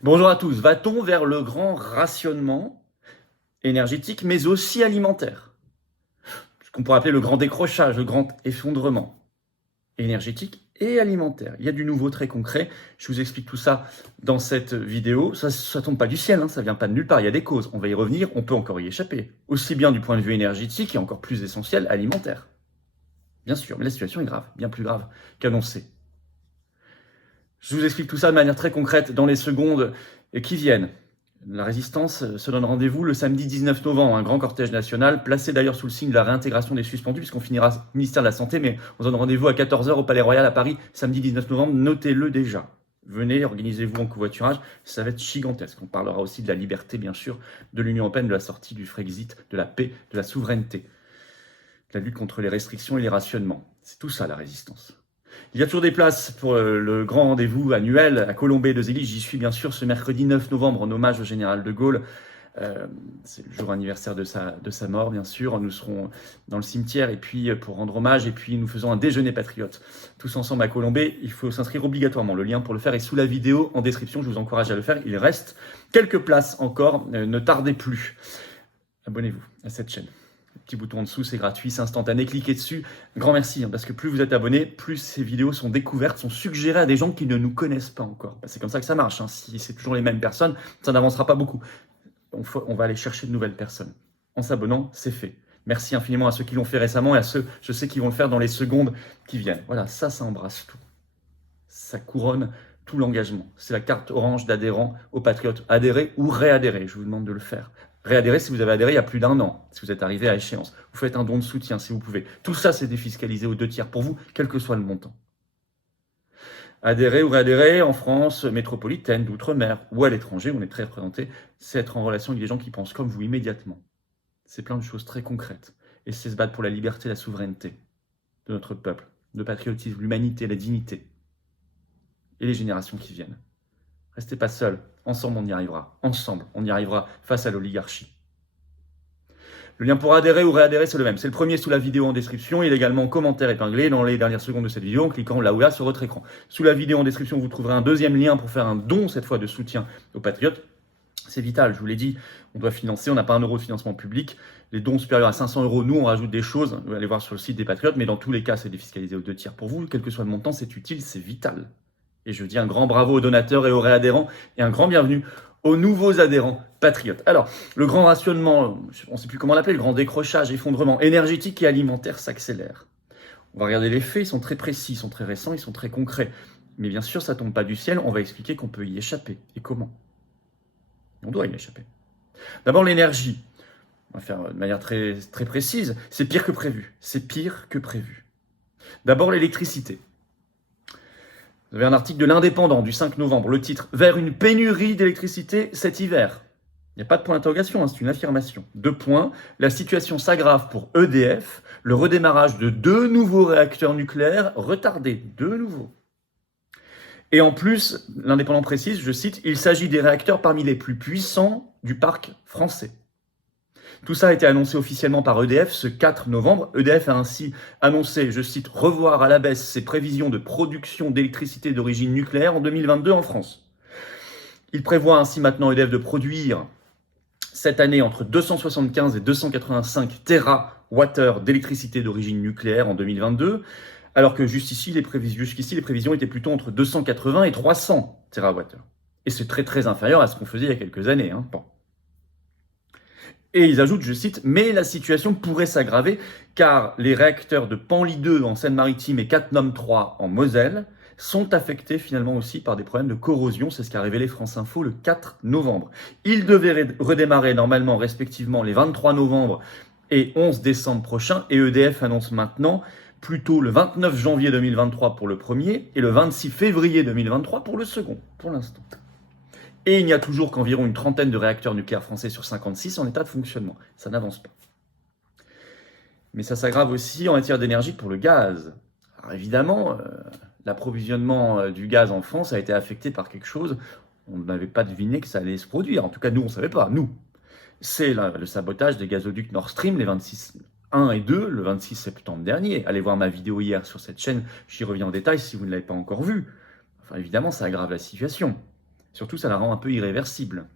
Bonjour à tous. Va-t-on vers le grand rationnement énergétique, mais aussi alimentaire? Ce qu'on pourrait appeler le grand décrochage, le grand effondrement énergétique et alimentaire. Il y a du nouveau très concret. Je vous explique tout ça dans cette vidéo. Ça tombe pas du ciel, ça vient pas de nulle part. Il y a des causes. On va y revenir. On peut encore y échapper. Aussi bien du point de vue énergétique et encore plus essentiel, alimentaire. Bien sûr, mais la situation est grave, bien plus grave qu'annoncé. Je vous explique tout ça de manière très concrète dans les secondes qui viennent. La résistance se donne rendez-vous le samedi 19 novembre, un grand cortège national, placé d'ailleurs sous le signe de la réintégration des suspendus, puisqu'on finira au ministère de la Santé, mais on se donne rendez-vous à 14 h au Palais Royal à Paris, samedi 19 novembre, notez-le déjà. Venez, organisez-vous en covoiturage, ça va être gigantesque. On parlera aussi de la liberté, bien sûr, de l'Union européenne, de la sortie du Frexit, de la paix, de la souveraineté, de la lutte contre les restrictions et les rationnements. C'est tout ça la résistance. Il y a toujours des places pour le grand rendez-vous annuel à Colombey-de-Zélie. J'y suis bien sûr ce mercredi 9 novembre en hommage au général de Gaulle. C'est le jour anniversaire de sa mort, bien sûr. Nous serons dans le cimetière et puis pour rendre hommage. Et puis nous faisons un déjeuner patriote tous ensemble à Colombey. Il faut s'inscrire obligatoirement. Le lien pour le faire est sous la vidéo en description. Je vous encourage à le faire. Il reste quelques places encore. Ne tardez plus. Abonnez-vous à cette chaîne. Le petit bouton en dessous, c'est gratuit, c'est instantané, cliquez dessus. Grand merci, parce que plus vous êtes abonnés, plus ces vidéos sont découvertes, sont suggérées à des gens qui ne nous connaissent pas encore. C'est comme ça que ça marche, si c'est toujours les mêmes personnes, ça n'avancera pas beaucoup. On va aller chercher de nouvelles personnes. En s'abonnant, c'est fait. Merci infiniment à ceux qui l'ont fait récemment et à ceux, je sais, qui vont le faire dans les secondes qui viennent. Voilà, ça embrasse tout. Ça couronne tout l'engagement. C'est la carte orange d'adhérent aux Patriotes. Adhérer ou réadhérer, je vous demande de le faire. Réadhérer si vous avez adhéré il y a plus d'1 an, si vous êtes arrivé à échéance. Vous faites un don de soutien si vous pouvez. Tout ça, c'est défiscalisé aux 2/3 pour vous, quel que soit le montant. Adhérer ou réadhérer en France métropolitaine, d'outre-mer ou à l'étranger, on est très représenté, c'est être en relation avec des gens qui pensent comme vous immédiatement. C'est plein de choses très concrètes. Et c'est se battre pour la liberté et la souveraineté de notre peuple, le patriotisme, l'humanité, la dignité et les générations qui viennent. Restez pas seuls, ensemble on y arrivera. Ensemble, on y arrivera face à l'oligarchie. Le lien pour adhérer ou réadhérer, c'est le même. C'est le premier sous la vidéo en description. Il est également en commentaire épinglé dans les dernières secondes de cette vidéo en cliquant là ou là sur votre écran. Sous la vidéo en description, vous trouverez un deuxième lien pour faire un don, cette fois de soutien aux patriotes. C'est vital, je vous l'ai dit, on doit financer, on n'a pas 1 euro de financement public. Les dons supérieurs à 500 €, nous, on rajoute des choses. Vous allez voir sur le site des Patriotes, mais dans tous les cas, c'est défiscalisé aux 2/3 pour vous. Quel que soit le montant, c'est utile, c'est vital. Et je dis un grand bravo aux donateurs et aux réadhérents et un grand bienvenue aux nouveaux adhérents patriotes. Alors, le grand rationnement, on ne sait plus comment l'appeler, le grand décrochage, effondrement énergétique et alimentaire s'accélère. On va regarder les faits, ils sont très précis, ils sont très récents, ils sont très concrets. Mais bien sûr, ça ne tombe pas du ciel, on va expliquer qu'on peut y échapper. Et comment? On doit y échapper. D'abord, l'énergie. On va faire de manière très, très précise. C'est pire que prévu. C'est pire que prévu. D'abord, l'électricité. Vous avez un article de l'Indépendant du 5 novembre, le titre « Vers une pénurie d'électricité cet hiver ». Il n'y a pas de point d'interrogation, c'est une affirmation. 2 points, la situation s'aggrave pour EDF, le redémarrage de 2 nouveaux réacteurs nucléaires retardés, 2 nouveaux. Et en plus, l'Indépendant précise, je cite, « Il s'agit des réacteurs parmi les plus puissants du parc français ». Tout ça a été annoncé officiellement par EDF ce 4 novembre. EDF a ainsi annoncé, je cite, « revoir à la baisse ses prévisions de production d'électricité d'origine nucléaire en 2022 en France ». Il prévoit ainsi maintenant EDF de produire cette année entre 275 et 285 TWh d'électricité d'origine nucléaire en 2022, alors que jusqu'ici, les prévisions étaient plutôt entre 280 et 300 TWh. Et c'est très très inférieur à ce qu'on faisait il y a quelques années. Bon. Et ils ajoutent, je cite, « Mais la situation pourrait s'aggraver car les réacteurs de Penly 2 en Seine-Maritime et Cattenom 3 en Moselle sont affectés finalement aussi par des problèmes de corrosion. » C'est ce qu'a révélé France Info le 4 novembre. Ils devaient redémarrer normalement respectivement les 23 novembre et 11 décembre prochains. Et EDF annonce maintenant plutôt le 29 janvier 2023 pour le premier et le 26 février 2023 pour le second, pour l'instant. Et il n'y a toujours qu'environ une trentaine de réacteurs nucléaires français sur 56 en état de fonctionnement. Ça n'avance pas. Mais ça s'aggrave aussi en matière d'énergie pour le gaz. Alors évidemment, l'approvisionnement du gaz en France a été affecté par quelque chose. On n'avait pas deviné que ça allait se produire. En tout cas, nous, on ne savait pas. Nous, c'est le sabotage des gazoducs Nord Stream, les 26 1 et 2, le 26 septembre dernier. Allez voir ma vidéo hier sur cette chaîne, j'y reviens en détail si vous ne l'avez pas encore vue. Enfin, évidemment, ça aggrave la situation. Surtout, ça la rend un peu irréversible.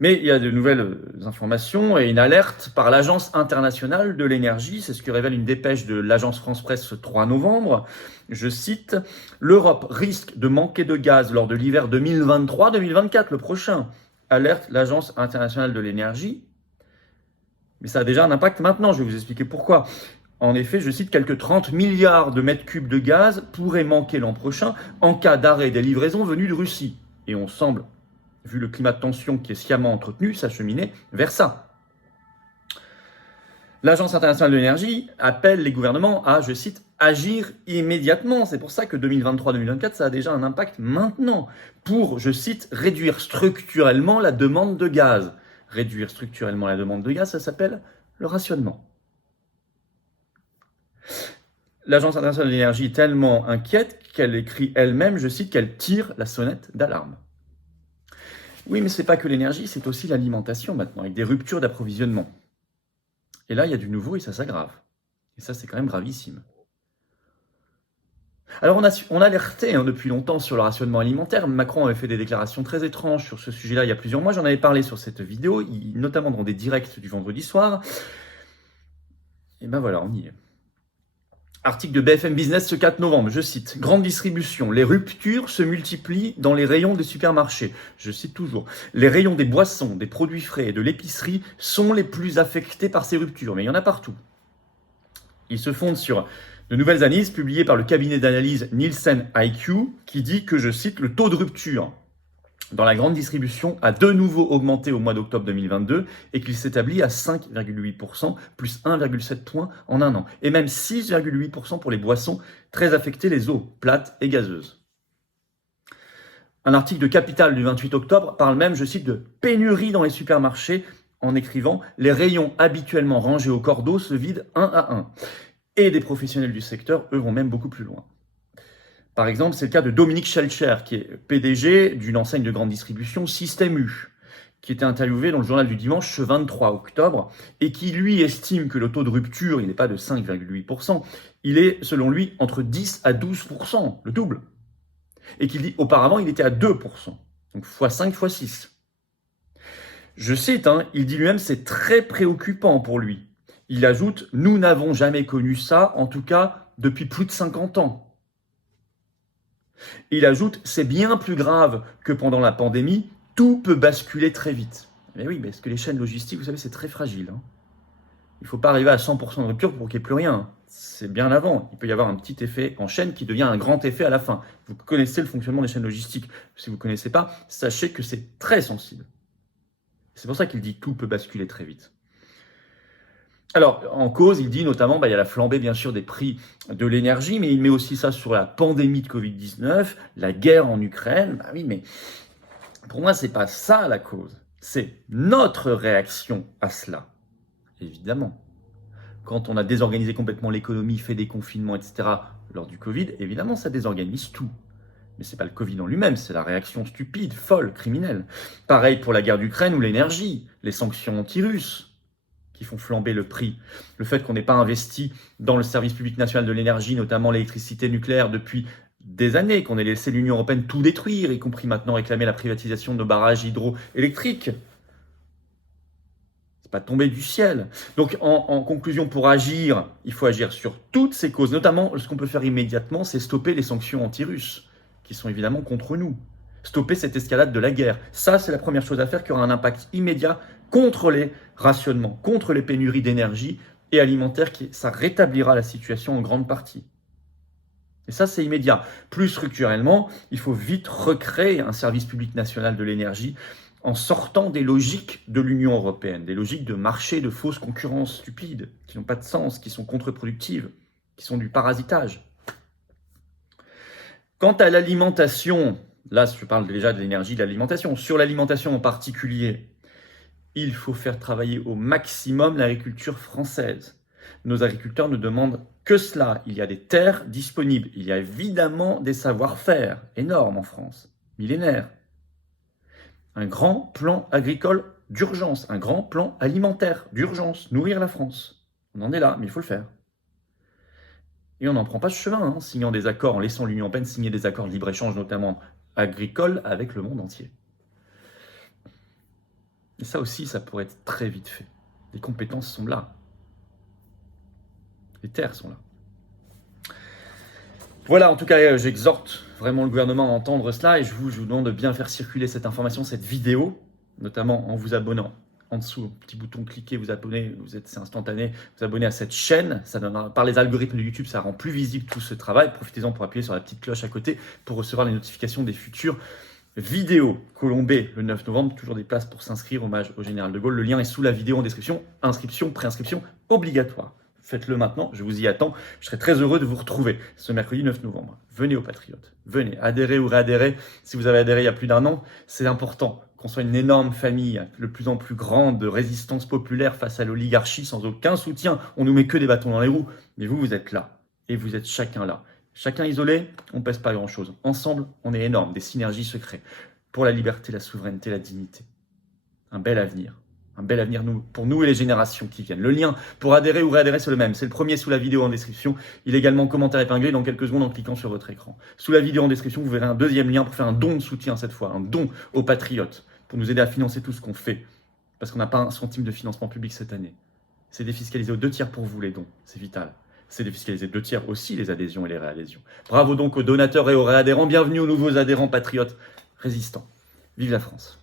Mais il y a de nouvelles informations et une alerte par l'Agence internationale de l'énergie. C'est ce que révèle une dépêche de l'agence France-Presse ce 3 novembre. Je cite, « L'Europe risque de manquer de gaz lors de l'hiver 2023-2024, le prochain », alerte l'Agence internationale de l'énergie. Mais ça a déjà un impact maintenant, je vais vous expliquer pourquoi. En effet, je cite, « Quelques 30 milliards de mètres cubes de gaz pourraient manquer l'an prochain en cas d'arrêt des livraisons venues de Russie. » Et on semble, vu le climat de tension qui est sciemment entretenu, s'acheminer vers ça. L'Agence internationale de l'énergie appelle les gouvernements à, je cite, « agir immédiatement ». C'est pour ça que 2023-2024, ça a déjà un impact maintenant pour, je cite, « réduire structurellement la demande de gaz ». Réduire structurellement la demande de gaz, ça s'appelle le rationnement. L'Agence internationale de l'énergie est tellement inquiète qu'elle écrit elle-même, je cite, qu'elle tire la sonnette d'alarme. Oui, mais ce n'est pas que l'énergie, c'est aussi l'alimentation maintenant, avec des ruptures d'approvisionnement. Et là, il y a du nouveau et ça s'aggrave. Et ça, c'est quand même gravissime. Alors, on a alerté depuis longtemps sur le rationnement alimentaire. Macron avait fait des déclarations très étranges sur ce sujet-là il y a plusieurs mois. J'en avais parlé sur cette vidéo, notamment dans des directs du vendredi soir. Et ben voilà, on y est. Article de BFM Business ce 4 novembre, je cite, « Grande distribution, les ruptures se multiplient dans les rayons des supermarchés. » Je cite toujours, « Les rayons des boissons, des produits frais et de l'épicerie sont les plus affectés par ces ruptures. » Mais il y en a partout. Ils se fondent sur de nouvelles analyses publiées par le cabinet d'analyse Nielsen IQ qui dit que, je cite, « Le taux de rupture dans la grande distribution a de nouveau augmenté au mois d'octobre 2022 et qu'il s'établit à 5,8%, plus 1,7 points en un an. Et même 6,8% pour les boissons très affectées, les eaux plates et gazeuses. » Un article de Capital du 28 octobre parle même, je cite, de « pénurie dans les supermarchés » en écrivant « Les rayons habituellement rangés au cordeau se vident un à un ». Et des professionnels du secteur, eux, vont même beaucoup plus loin. Par exemple, c'est le cas de Dominique Schelcher, qui est PDG d'une enseigne de grande distribution Système U, qui était interviewé dans le journal du dimanche ce 23 octobre, et qui, lui, estime que le taux de rupture, il n'est pas de 5,8%, il est, selon lui, entre 10 à 12%, le double. Et qu'il dit, auparavant, il était à 2%, donc x5, x6. Je cite, il dit lui-même, c'est très préoccupant pour lui. Il ajoute, nous n'avons jamais connu ça, en tout cas, depuis plus de 50 ans. Il ajoute, c'est bien plus grave que pendant la pandémie, tout peut basculer très vite. Mais oui, parce que les chaînes logistiques, vous savez, c'est très fragile. Il ne faut pas arriver à 100% de rupture pour qu'il n'y ait plus rien. C'est bien avant. Il peut y avoir un petit effet en chaîne qui devient un grand effet à la fin. Vous connaissez le fonctionnement des chaînes logistiques. Si vous ne connaissez pas, sachez que c'est très sensible. C'est pour ça qu'il dit tout peut basculer très vite. Alors, en cause, il dit notamment, il y a la flambée, bien sûr, des prix de l'énergie, mais il met aussi ça sur la pandémie de Covid-19, la guerre en Ukraine. Oui, mais pour moi, c'est pas ça la cause. C'est notre réaction à cela, évidemment. Quand on a désorganisé complètement l'économie, fait des confinements, etc., lors du Covid, évidemment, ça désorganise tout. Mais c'est pas le Covid en lui-même, c'est la réaction stupide, folle, criminelle. Pareil pour la guerre d'Ukraine ou l'énergie, les sanctions anti-russes qui font flamber le prix. Le fait qu'on n'ait pas investi dans le service public national de l'énergie, notamment l'électricité nucléaire, depuis des années, qu'on ait laissé l'Union européenne tout détruire, y compris maintenant réclamer la privatisation de nos barrages hydroélectriques. C'est pas tombé du ciel. Donc, en conclusion, pour agir, il faut agir sur toutes ces causes. Notamment, ce qu'on peut faire immédiatement, c'est stopper les sanctions anti-russes, qui sont évidemment contre nous. Stopper cette escalade de la guerre. Ça, c'est la première chose à faire qui aura un impact immédiat contre les rationnements, contre les pénuries d'énergie et alimentaire. Ça rétablira la situation en grande partie. Et ça, c'est immédiat. Plus structurellement, il faut vite recréer un service public national de l'énergie en sortant des logiques de l'Union européenne, des logiques de marché, de fausse concurrence stupide, qui n'ont pas de sens, qui sont contre-productives, qui sont du parasitage. Quant à l'alimentation, là, je parle déjà de l'énergie, de l'alimentation. Sur l'alimentation en particulier, il faut faire travailler au maximum l'agriculture française. Nos agriculteurs ne demandent que cela. Il y a des terres disponibles. Il y a évidemment des savoir-faire énormes en France, millénaires. Un grand plan agricole d'urgence, un grand plan alimentaire d'urgence, nourrir la France. On en est là, mais il faut le faire. Et on n'en prend pas ce chemin, en signant des accords, en laissant l'Union européenne signer des accords de libre-échange, notamment agricole avec le monde entier. Et ça aussi, ça pourrait être très vite fait. Les compétences sont là. Les terres sont là. Voilà, en tout cas, j'exhorte vraiment le gouvernement à entendre cela et je vous demande de bien faire circuler cette information, cette vidéo, notamment en vous abonnant. En dessous, petit bouton cliquez, vous abonnez, c'est instantané, vous abonnez à cette chaîne. Ça donnera, par les algorithmes de YouTube, ça rend plus visible tout ce travail. Profitez-en pour appuyer sur la petite cloche à côté pour recevoir les notifications des futures vidéos. Colombey, le 9 novembre, toujours des places pour s'inscrire, hommage au général de Gaulle. Le lien est sous la vidéo en description. Inscription, préinscription obligatoire. Faites-le maintenant, je vous y attends. Je serai très heureux de vous retrouver ce mercredi 9 novembre. Venez aux Patriotes, venez, adhérez ou réadhérez. Si vous avez adhéré il y a plus d'1 an, c'est important qu'on soit une énorme famille, de plus en plus grande, de résistance populaire face à l'oligarchie, sans aucun soutien. On nous met que des bâtons dans les roues, mais vous êtes là, et vous êtes chacun là. Chacun isolé, on ne pèse pas grand-chose. Ensemble, on est énorme, des synergies se créent pour la liberté, la souveraineté, la dignité. Un bel avenir. Un bel avenir pour nous et les générations qui viennent. Le lien pour adhérer ou réadhérer, c'est le même. C'est le premier sous la vidéo en description. Il est également en commentaire épinglé dans quelques secondes en cliquant sur votre écran. Sous la vidéo en description, vous verrez un deuxième lien pour faire un don de soutien cette fois, un don aux Patriotes, pour nous aider à financer tout ce qu'on fait. Parce qu'on n'a pas un centime de financement public cette année. C'est défiscalisé aux 2/3 pour vous les dons. C'est vital. C'est défiscalisé 2/3 aussi les adhésions et les réadhésions. Bravo donc aux donateurs et aux réadhérents. Bienvenue aux nouveaux adhérents patriotes résistants. Vive la France.